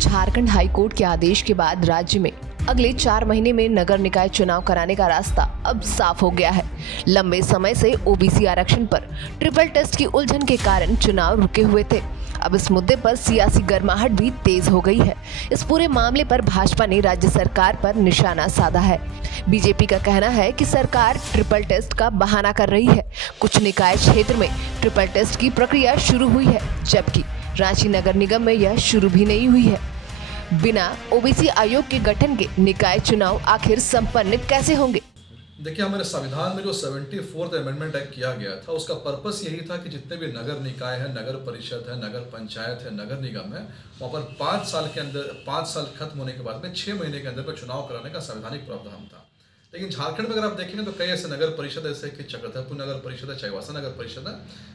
Jharkhand high court के आदेश के बाद राज्य में अगले 4 महीने में नगर निकाय चुनाव कराने का रास्ता अब साफ हो गया है। लंबे समय से ओबीसी आरक्षण पर ट्रिपल टेस्ट की उलझन के कारण चुनाव रुके हुए थे। अब इस मुद्दे पर सियासी गर्माहट भी तेज हो गई है। इस पूरे मामले पर भाजपा ने राज्य सरकार पर निशाना साधा है। बीजेपी का कहना है कि सरकार ट्रिपल टेस्ट का बहाना कर रही है। कुछ निकाय क्षेत्र में ट्रिपल टेस्ट की प्रक्रिया शुरू हुई है, जबकि रांची नगर निगम में यह शुरू भी नहीं हुई है। बिना ओबीसी आयोग के गठन के निकाय चुनाव आखिर संपन्न कैसे होंगे? देखिए, हमारे संविधान में जो 74th अमेंडमेंट एक्ट किया गया था, उसका पर्पस यही था कि जितने भी नगर निकाय है, नगर परिषद है, नगर पंचायत है, नगर निगम है, वहाँ पर 5 साल के अंदर 5 साल खत्म होने के बाद में 6 महीने के अंदर पर चुनाव कराने का संवैधानिक प्रावधान था। लेकिन झारखंड में अगर आप देखेंगे तो कई ऐसे नगर परिषद ऐसे कि चक्रधरपुर नगर परिषद है, चाईबासा नगर परिषद है,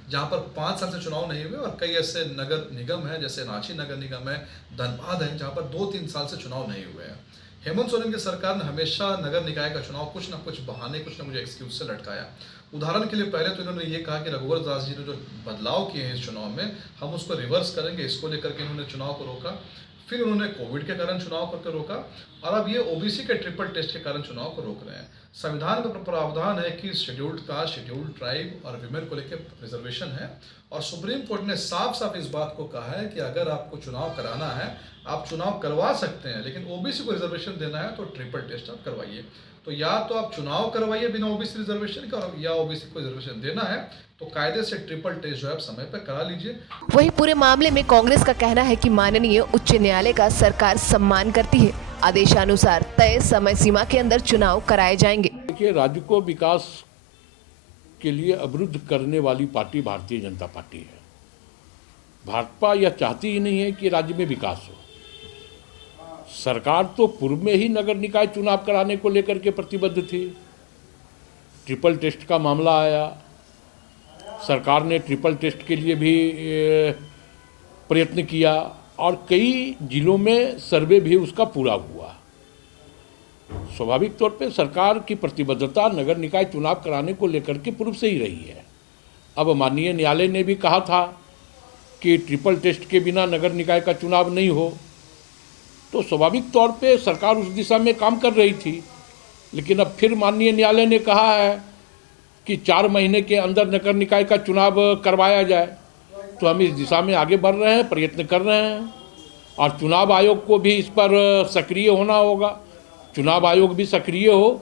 जहाँ पर 5 साल से चुनाव नहीं हुए, और कई ऐसे नगर निगम है जैसे रांची नगर निगम है, धनबाद है, जहाँ पर 2-3 साल से चुनाव नहीं हुए हैं। हेमंत सोरेन की सरकार ने हमेशा नगर निकाय का चुनाव कुछ ना कुछ बहाने, कुछ ना कुछ एक्सक्यूज से लटकाया। उदाहरण के लिए पहले तो इन्होंने ये कहा कि रघुवर दास जी ने जो बदलाव किए हैं इस चुनाव में, हम उसको रिवर्स करेंगे, इसको लेकर के इन्होंने चुनाव को रोका। फिर उन्होंने कोविड के कारण चुनाव करके रोका, और अब ये ओबीसी के ट्रिपल टेस्ट के कारण चुनाव को रोक रहे हैं। संविधान में प्रावधान है कि शेड्यूल्ड कास्ट, शेड्यूल्ड ट्राइब और विमेन को लेकर रिजर्वेशन है, और सुप्रीम कोर्ट ने साफ साफ इस बात को कहा है कि अगर आपको चुनाव कराना है, आप चुनाव करवा सकते हैं, लेकिन ओबीसी को रिजर्वेशन देना है तो ट्रिपल टेस्ट आप करवाइए। तो या तो आप चुनाव करवाइए बिना ओबीसी रिजर्वेशन का, या ओबीसी को रिजर्वेशन देना है तो कायदे से ट्रिपल टेस्ट जो है आप समय पर करा लीजिए। वहीं पूरे मामले में कांग्रेस का कहना है कि माननीय उच्च न्यायालय का सरकार सम्मान करती है। आदेशानुसार तय समय सीमा के अंदर चुनाव कराए जाएंगे। देखिए, राज्य को विकास के लिए अवरुद्ध करने वाली पार्टी भारतीय जनता पार्टी है। भाजपा यह चाहती ही नहीं है कि राज्य में विकास हो। सरकार तो पूर्व में ही नगर निकाय चुनाव कराने को लेकर के प्रतिबद्ध थी। ट्रिपल टेस्ट का मामला आया, सरकार ने ट्रिपल टेस्ट के लिए भी प्रयत्न किया, और कई जिलों में सर्वे भी उसका पूरा हुआ। स्वाभाविक तौर पे सरकार की प्रतिबद्धता नगर निकाय चुनाव कराने को लेकर के पूर्व से ही रही है। अब माननीय न्यायालय ने भी कहा था कि ट्रिपल टेस्ट के बिना नगर निकाय का चुनाव नहीं हो, तो स्वाभाविक तौर पे सरकार उस दिशा में काम कर रही थी। लेकिन अब फिर माननीय न्यायालय ने कहा है कि 4 महीने के अंदर नगर निकाय का चुनाव करवाया जाए, तो हम इस दिशा में आगे बढ़ रहे हैं, प्रयत्न कर रहे हैं, और चुनाव आयोग को भी इस पर सक्रिय होना होगा। चुनाव आयोग भी सक्रिय हो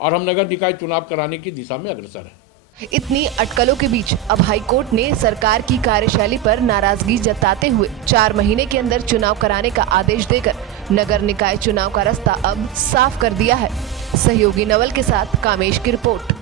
और हम नगर निकाय चुनाव कराने की दिशा में अग्रसर हैं। इतनी अटकलों के बीच अब हाईकोर्ट ने सरकार की कार्यशैली पर नाराजगी जताते हुए 4 महीने के अंदर चुनाव कराने का आदेश देकर नगर निकाय चुनाव का रास्ता अब साफ कर दिया है। सहयोगी नवल के साथ कामेश की रिपोर्ट।